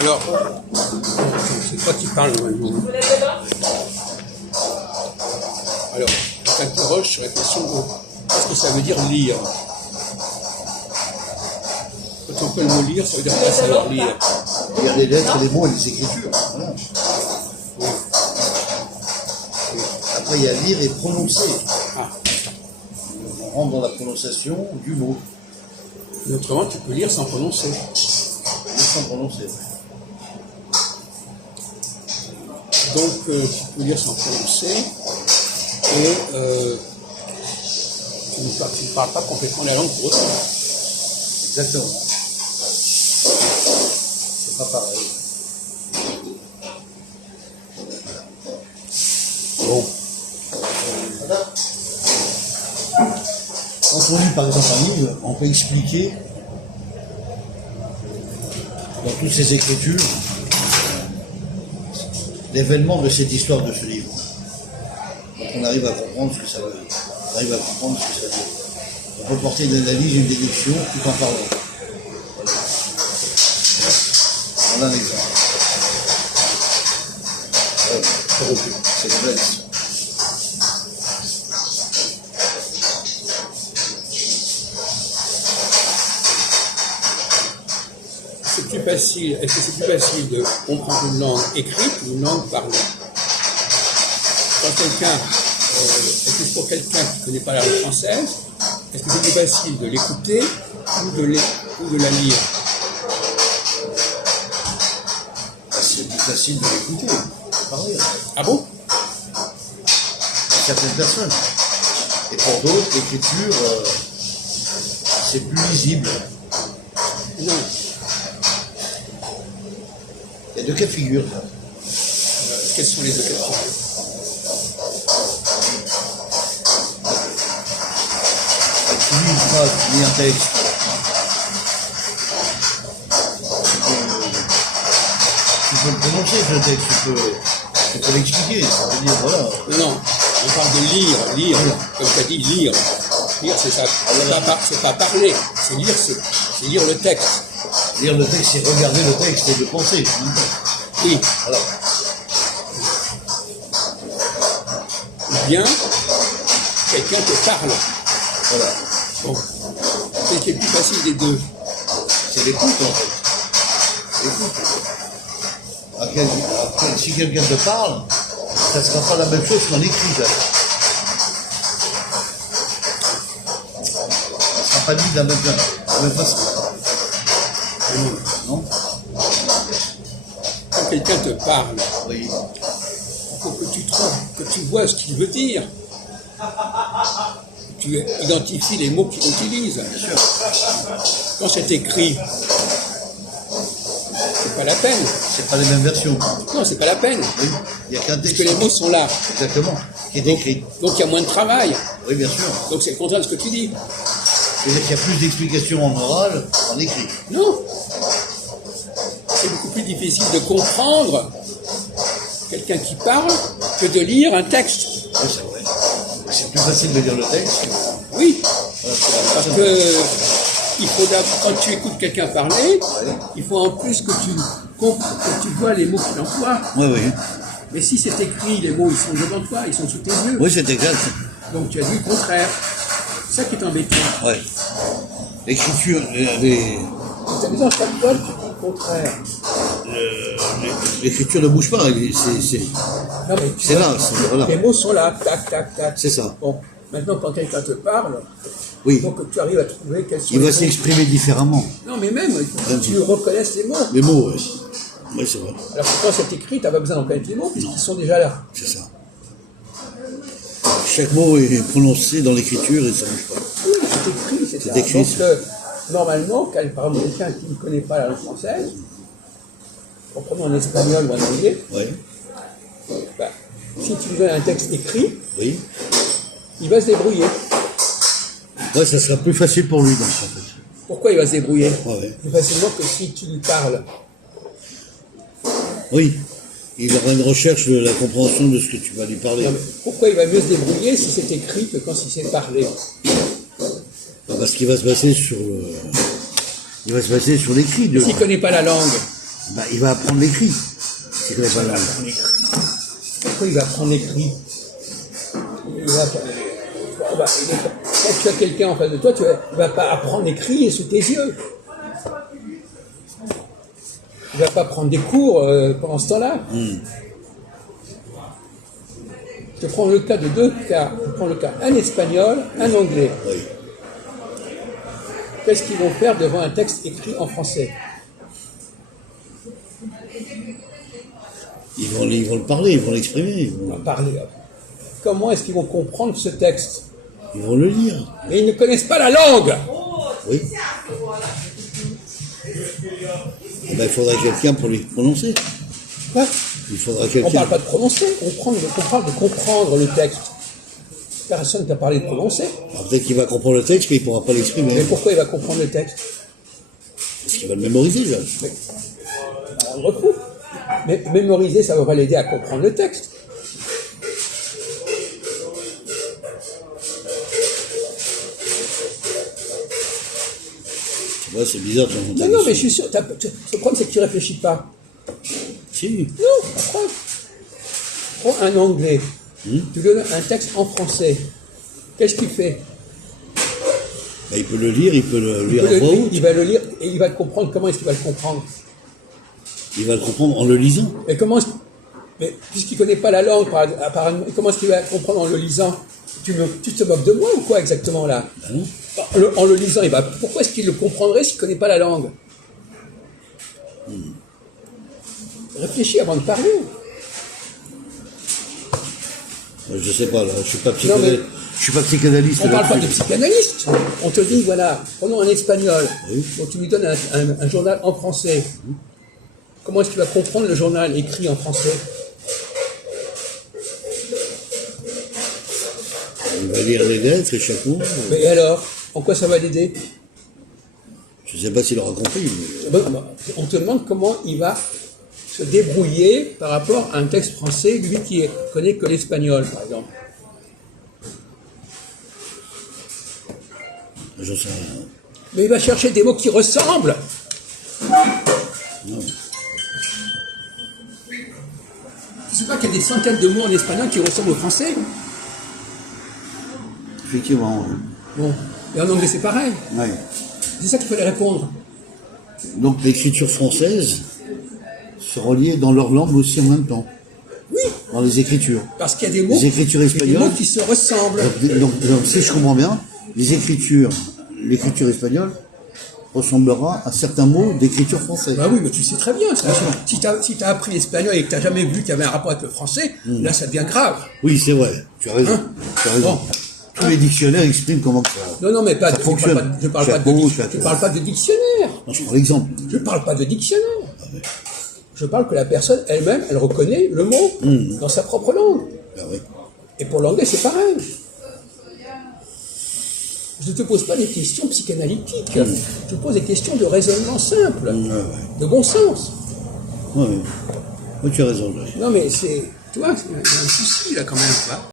Alors, c'est toi qui parles maintenant. Alors, je t'interroge sur la question de qu'est-ce que ça veut dire lire. Quand on peut le mot lire, ça veut dire quoi savoir lire? Lire les lettres, les mots et les écritures. Voilà. Oui. Après, il y a lire et prononcer. Ah. On rentre dans la prononciation du mot. Et autrement, tu peux lire sans prononcer. Lire sans prononcer. Donc, tu peux lire sans prononcer et tu ne parles pas complètement la langue pour autant. Exactement. C'est pas pareil. Bon. Voilà. Quand on lit par exemple un livre, on peut expliquer dans toutes ces écritures l'événement de cette histoire de ce livre. Donc on arrive à comprendre ce que ça veut dire. On arrive à comprendre ce que ça veut dire. On peut porter une analyse, une déduction tout en parlant. Voilà un exemple. Ouais, c'est complexe. Est-ce que c'est plus facile de comprendre une langue écrite ou une langue parlée? Quand est-ce que pour quelqu'un qui ne connaît pas la langue française, est-ce que c'est plus facile de l'écouter ou de la lire? C'est plus facile de l'écouter, de parler. Ah bon? Pour certaines personnes. Et pour d'autres, l'écriture, c'est plus lisible. Non. Il y a deux cas de figure. Quels sont les deux cas de figure? Tu lis une phrase, tu lis un texte. Tu peux le prononcer, ce texte, tu peux l'expliquer. Ça veut dire, voilà. Non, on parle de lire, comme tu as dit, lire. Lire, c'est ça. C'est pas parler, c'est lire le texte. Lire le texte, c'est regarder le texte et le penser. Oui. Voilà. Ou bien, quelqu'un te parle. Voilà. Bon. C'est qui est le plus facile des deux. C'est l'écoute, en fait. L'écoute. Si quelqu'un te parle, ça ne sera pas la même chose qu'en écrit. Ça ne sera pas dit de la même façon. Non? Quand quelqu'un te parle, Oui. il faut que tu trouves, que tu vois ce qu'il veut dire. Tu identifies les mots qu'il utilise. Bien sûr. Quand c'est écrit, c'est pas la peine. C'est pas les mêmes versions. Non, c'est pas la peine. Oui. Il n'y a qu'un Parce texte. que les mots sont là. Exactement. Qui est écrit. Donc il y a moins de travail. Oui, bien sûr. Donc c'est le contraire de ce que tu dis. C'est-à-dire qu'il y a plus d'explications en oral qu'en écrit. Non. C'est beaucoup plus difficile de comprendre quelqu'un qui parle que de lire un texte. Oui, c'est vrai. C'est plus facile de lire le texte que... Oui, Voilà, parce que quand tu écoutes quelqu'un parler, il faut en plus que tu vois les mots qu'il emploie. Oui, oui. Mais si c'est écrit, les mots ils sont devant toi, ils sont sous tes yeux. Oui, c'est exact. Donc tu as dit le contraire. C'est ça qui est embêtant. Oui. L'écriture, T'as besoin de chaque fois, tu dis le contraire. l'écriture ne bouge pas. Non, mais C'est là, voilà. les mots sont là, tac, tac, tac. C'est ça. Bon, maintenant quand quelqu'un te parle, Oui. il faut que tu arrives à trouver quels sont Il les va mots. s'exprimer différemment. Non, mais même, il faut que tu reconnaisses les mots. Les mots, oui. Oui, c'est vrai. Alors que quand c'est écrit, tu n'as pas besoin d'en connaître les mots, puisqu'ils sont déjà là. C'est ça. Chaque mot est prononcé dans l'écriture et ça ne bouge pas. Oui, c'est écrit, c'est ça. écrit, Donc, ça. normalement, quand par exemple quelqu'un qui ne connaît pas la langue française, comprenons en espagnol ou en anglais, Oui. bah, si tu lui donnes un texte écrit, Oui. il va se débrouiller. Ouais, ça sera plus facile pour lui, donc, en fait. Pourquoi il va se débrouiller? Ouais. Plus facilement que si tu lui parles. Oui. Il aura une recherche de la compréhension de ce que tu vas lui parler. Non, mais pourquoi il va mieux se débrouiller si c'est écrit que quand il sait parler? Parce qu'il va se baser sur il va se baser sur l'écrit. S'il ne connaît pas la langue, Bah, il va apprendre l'écrit. S'il connaît pas la langue. Pourquoi il va apprendre l'écrit? Quand tu as quelqu'un en face de toi, tu ne vas pas apprendre l'écrit sous tes yeux. Tu ne vas pas prendre des cours pendant ce temps-là. Je prends le cas de deux cas. Je prends le cas un espagnol, un anglais. Oui. Qu'est-ce qu'ils vont faire devant un texte écrit en français? Ils vont le parler, ils vont l'exprimer. On va parler. Comment est-ce qu'ils vont comprendre ce texte? Ils vont le lire. Mais ils ne connaissent pas la langue. Oui. Eh ben, il faudra quelqu'un pour les prononcer. Quoi? Il faudra On ne quelqu'un. parle pas de prononcer, on parle de comprendre le texte. Personne ne t'a parlé de prononcer. Alors, peut-être qu'il va comprendre le texte, mais il ne pourra pas l'exprimer. Mais pourquoi il va comprendre le texte? Parce qu'il va le mémoriser, là. Mais, on le retrouve. Mais mémoriser, ça va pas l'aider à comprendre le texte. Tu vois, c'est bizarre ton montage. Non, mais je suis sûr. Le problème, c'est que tu ne réfléchis pas. Si. Non, apprends. Prends un anglais. Tu lui donnes un texte en français. Qu'est-ce qu'il fait? Ben, il peut le lire, il peut le lire à voix haute. Il va le lire et il va le comprendre. Comment est-ce qu'il va le comprendre? Il va le comprendre en le lisant. Mais comment mais puisqu'il ne connaît pas la langue, apparemment, comment est-ce qu'il va comprendre en le lisant? Tu te moques de moi ou quoi exactement là? Ben non. En le lisant, pourquoi est-ce qu'il le comprendrait s'il ne connaît pas la langue? Réfléchis avant de parler. Je sais pas, là, je suis pas Non, mais je suis pas psychanalyste. on ne parle pas de là-dessus. psychanalyste. On te dit, voilà, prenons un espagnol. Oui. Donc tu lui donnes un journal en français. Comment est-ce qu'il va comprendre le journal écrit en français? Il va lire les lettres et chaque mot. Mais alors, en quoi ça va l'aider? Je sais pas s'il aura compris. Mais... On te demande comment il va se débrouiller par rapport à un texte français, lui qui connaît que l'espagnol, par exemple. J'en sais rien. Mais il va chercher des mots qui ressemblent. Non. Tu sais pas qu'il y a des centaines de mots en espagnol qui ressemblent au français? Effectivement. Bon. Et en anglais, c'est pareil. Oui. C'est ça qu'il fallait répondre. Donc l'écriture française se reliait dans leur langue aussi en même temps. Oui. Dans les écritures. Parce qu'il y a des mots, Les écritures il y a des espagnoles. mots qui se ressemblent. Donc, si je comprends bien, l'écriture espagnole ressemblera à certains mots d'écriture française. Bah oui, mais tu sais très bien. Ça. Si tu as appris l'espagnol et que tu n'as jamais vu qu'il y avait un rapport avec le français, là, ça devient grave. Oui, c'est vrai. Tu as raison. Hein? Tu as raison. Bon. Tous les dictionnaires expriment comment ça. Non, mais pas. Ça fonctionne. Je parle Chaque mot, chaque- parle pas de dictionnaire. Non, je prends l'exemple. Je parle pas de dictionnaire. Je parle que la personne elle-même, elle reconnaît le mot dans sa propre langue. Ah oui. Et pour l'anglais, c'est pareil. Je ne te pose pas des questions psychanalytiques. Je te pose des questions de raisonnement simple, de bon sens. Oui, oui. Oui, tu as raison. Joël. Non, mais c'est. Tu vois, il y a un souci là quand même. Quoi.